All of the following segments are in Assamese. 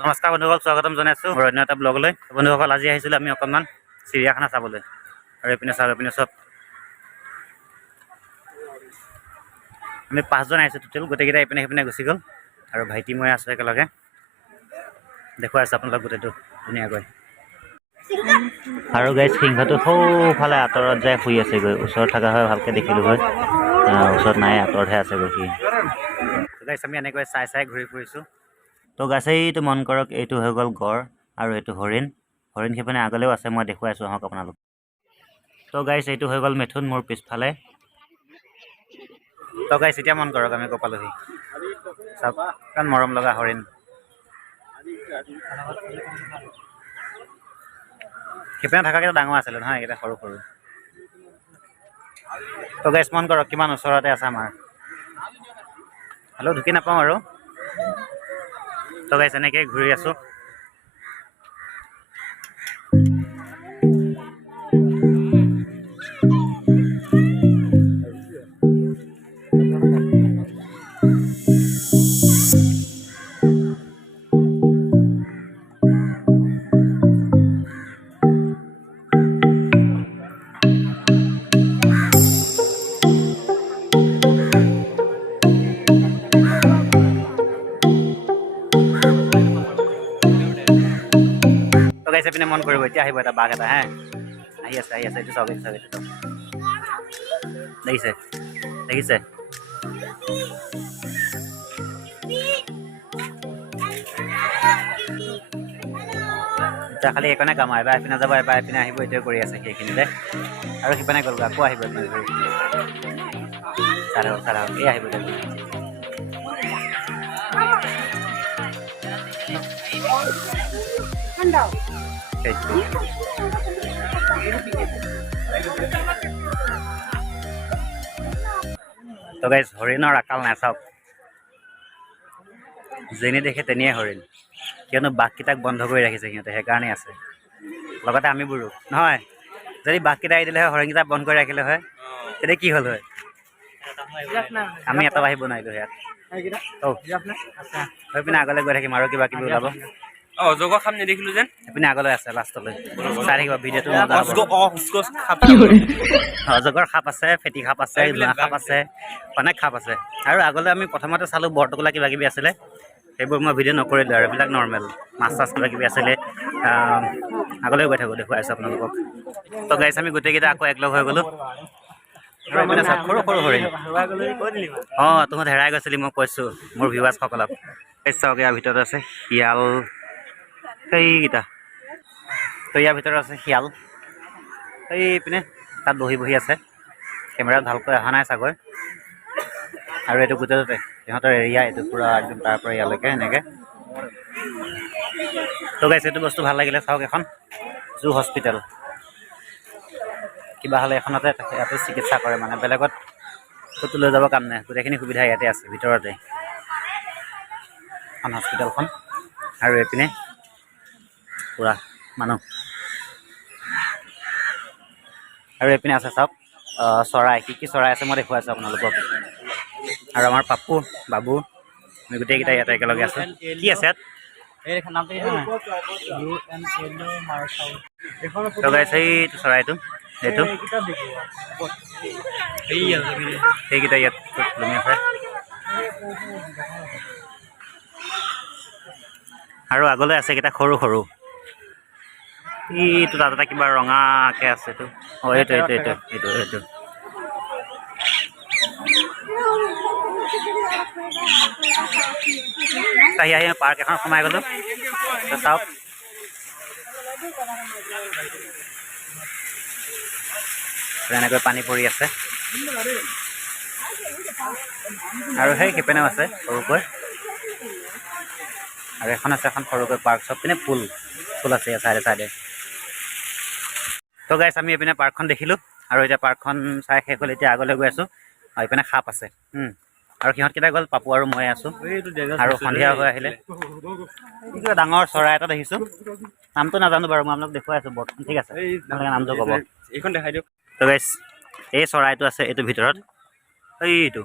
নমস্কাৰ বন্ধুসকল, স্বাগতম জনাইছোঁ অন্য এটা ব্লগলৈ। বন্ধুসকল, আজি আহিছিলোঁ আমি অকণমান চিৰিয়াখানা চাবলৈ। আৰু এইপিনে চব আমি 5জন আহিছোঁ টোটেল। গোটেইকেইটা এইপিনে সেইপিনে গুচি গ'ল আৰু ভাইটি মই আছোঁ একেলগে। দেখুৱাই আছোঁ আপোনালোক গোটেইটো ধুনীয়াকৈ। আৰু গাইজ সিংহটো সৌফালে আঁতৰত যাই শুই আছেগৈ। ওচৰত থকা হয় ভালকৈ দেখিলোঁ হয়, ওচৰত নাই, আঁতৰতহে আছেগৈ সি। গাইজ আমি এনেকৈ চাই ঘূৰি ফুৰিছোঁ। তো গাইজ এইটো মন কৰক, এইটো হৈ গ'ল গড় আৰু এইটো হৰিণ। হৰিণ সেইপিনে আগলৈও আছে, মই দেখুৱাই আছোঁ আহক আপোনালোক। তো গাইজ এইটো হৈ গ'ল মিথুন মোৰ পিছফালে। তো গাইজ এতিয়া মন কৰক, আমি পালোহি। চাওক ইমান মৰম লগা হৰিণ। সেইপিনে থকাকেইটা ডাঙৰ আছিলে নহয়, এইকেইটা সৰু সৰু। তো গাইজ মন কৰক কিমান ওচৰতে আছে আমাৰ। হ'লেও ঢুকি নাপাওঁ আৰু। তো গাইজ এনেকৈ ঘূৰি আছোঁ। গাইছে পিনে মন কৰিব, এতিয়া আহিব এটা বাঘ এটা। হে আহি আছে এইটো চাওক, এইটো দেখিছে দেখিছে। এতিয়া খালি এইকণে কাম, এবাৰ এইপিনে যাব, এবাৰ এইপিনে আহিব, এইটোৱে কৰি আছে সেইখিনিতে। আৰু সিপিনে গ'লগৈ, আকৌ আহিব এইপিনে ঘূৰি। চাই থাকক, এই আহিব সেইটো। তো গাইজ হৰিণৰ আকাল নাই, চাওক যেনি দেখে তেনিয়ে হৰিণ। কিয়নো বাঘকেইটাক বন্ধ কৰি ৰাখিছে সিহঁতে, সেইকাৰণে আছে। লগতে আমিবোৰো নহয়, যদি বাঘকেইটা এৰি দিলে হয়, হৰিণকেইটা বন্ধ কৰি ৰাখিলে হয়, তেতিয়া কি হ'ল হয়? আমি এটাও আহিব নোৱাৰিলোঁ ইয়াত। হৈ পিনে আগলৈ গৈ থাকিম আৰু কিবা কিবি ওলাব। অজগৰ খাপ নেদেখিলো যেন। এইপিনে আগলৈ আছে, লাষ্টলৈ চাই থাকিব ভিডিঅ'টো। অজগৰ সাপ আছে, ফেটি সাপ আছে, জোঙা সাপ আছে, অনেক সাপ আছে। আৰু আগলৈ আমি প্ৰথমতে চালোঁ বৰটোকোলা কিবা কিবি আছিলে, সেইবোৰ মই ভিডিঅ' নকৰিলোঁ আৰু এইবিলাক নৰ্মেল মাছ চাছ কিবা কিবি আছিলে। আগলৈ গৈ থাকোঁ, দেখুৱাই আছোঁ আপোনালোকক। তো গাইজ আমি গোটেইকেইটা আকৌ একলগ হৈ গ'লোঁ। সৰু সৰু হৰিণ। অঁ, তহঁত হেৰাই গৈছিলি, মই কৈছোঁ মোৰ ভিউৱাৰ্ছসকলক। চাওক ইয়াৰ ভিতৰত আছে শিয়াল, সেইকেইটা। তো ইয়াৰ ভিতৰত আছে শিয়াল, এইপিনে তাত বহি আছে। কেমেৰাত ভালকৈ অহা নাই চাগৈ। আৰু এইটো গোটেইতে সিহঁতৰ এৰিয়া, এইটো পূৰা একদম তাৰ পৰা ইয়ালৈকে এনেকৈ। তো গাইজ এইটো বস্তু ভাল লাগিলে, চাওক এখন জু হস্পিটেল। কিবা হ'লে এখনতে ইয়াতে চিকিৎসা কৰে, মানে বেলেগত ক'তো লৈ যাব কাম নাই, গোটেইখিনি সুবিধা ইয়াতে আছে ভিতৰতে এখন হস্পিটেলখন। আৰু এইপিনে পূৰা মানুহ। আৰু এইপিনে আছে চাওক চৰাই, কি চৰাই আছে মই দেখুৱাই আছোঁ আপোনালোকক। আৰু আমাৰ পাপু বাবু, আমি গোটেইকেইটা ইয়াতে একেলগে আছোঁ। কি আছে ইয়াত? লগাইছে এইটো চৰাইটো, এইটো সেইকেইটা ইয়াত লুমি আছে। আৰু আগলৈ আছে কেইটা সৰু সৰু। এইটো তাত এটা কিবা ৰঙাকৈ আছে, এইটো অঁ এইটো আহি পাৰ্ক এখন সোমাই গ'লোঁ। চাওক এনেকৈ পানী পৰি আছে। আৰু সেই সিপিনেও আছে সৰুকৈ, আৰু এখন আছে এখন সৰুকৈ পাৰ্ক। চব পিনে ফুল আছে চাইডে চাইডে। তো গাইজ আমি এইপিনে পাৰ্কখন দেখিলোঁ, আৰু এতিয়া পাৰ্কখন চাই শেষ হ'ল। এতিয়া আগলৈ গৈ আছোঁ। এইপিনে সাপ আছে, আৰু সিহঁতকেইটা গ'ল, পাপু আৰু মই আছোঁ। আৰু সন্ধিয়া হৈ আহিলে কিবা ডাঙৰ চৰাই এটা দেখিছোঁ, নামটো নাজানো বাৰু, মই আপোনালোক দেখুৱাই আছোঁ বৰ্তমান। ঠিক আছে, নামটো ক'ব। এইখন দেখাই দিয়ক। তো গাইজ এই চৰাইটো আছে এইটোৰ ভিতৰত, এইটো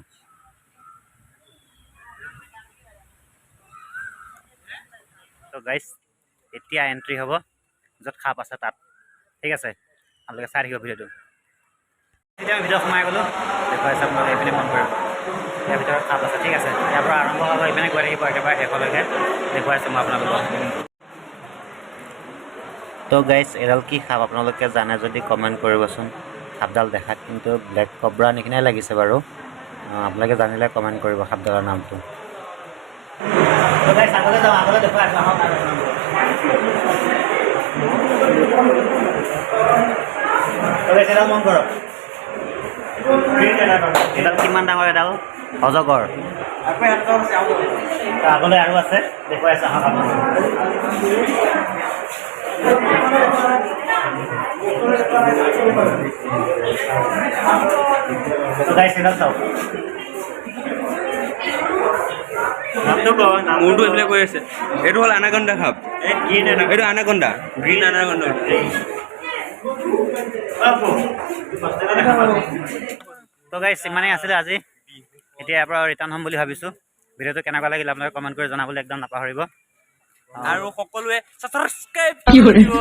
তো গাইজ এতিয়া এণ্ট্ৰি হ'ব য'ত সাপ আছে তাত ঠিক আছে আপোনালোকে চাই থাকিব ভিডিঅ'টো এতিয়া আমি ভিতৰত সোমাই গ'লোঁ দেখুৱাইছে আপোনালোকে এইপিনে মন কৰিব ইয়াৰ ভিতৰত সাপ আছে ঠিক আছে ইয়াৰ পৰা আৰম্ভ হ'ব এইপিনে গৈ থাকিব একেবাৰে শেষলৈকে দেখুৱাইছোঁ মই আপোনালোকক তো গাইজ এডাল কি সাপ আপোনালোকে জানে যদি কমেণ্ট কৰিবচোন সাপডাল দেখাত কিন্তু ব্লেক কব্ৰা নিচিনাই লাগিছে বাৰু আপোনালোকে জানিলে কমেণ্ট কৰিব সাপডালৰ নামটো তো গাইজ আগলৈ যাওঁ আগলৈ দেখুৱাইছোঁ আহক তো গাইজ এডাল মন কৰক এডাল কিমান ডাঙৰ এডাল অজগৰ আগলৈ আৰু আছে দেখুৱাইছোঁ আহক মোৰতো এইফালে কৈ আছে এইটো হ'ল আনাকন্দা সাপ এইটো আনাকন্দা গ্ৰীণ আনাকন্দা তো গাইজ ইমানেই আছিলে আজি এতিয়া ইয়াৰ পৰা ৰিটাৰ্ণ হ'ম বুলি ভাবিছোঁ ভিডিঅ'টো কেনেকুৱা লাগিল আপোনালোকে কমেণ্ট কৰি জনাবলৈ একদম নাপাহৰিব আৰু সকলোৱে ছাবস্ক্ৰাইব কৰিব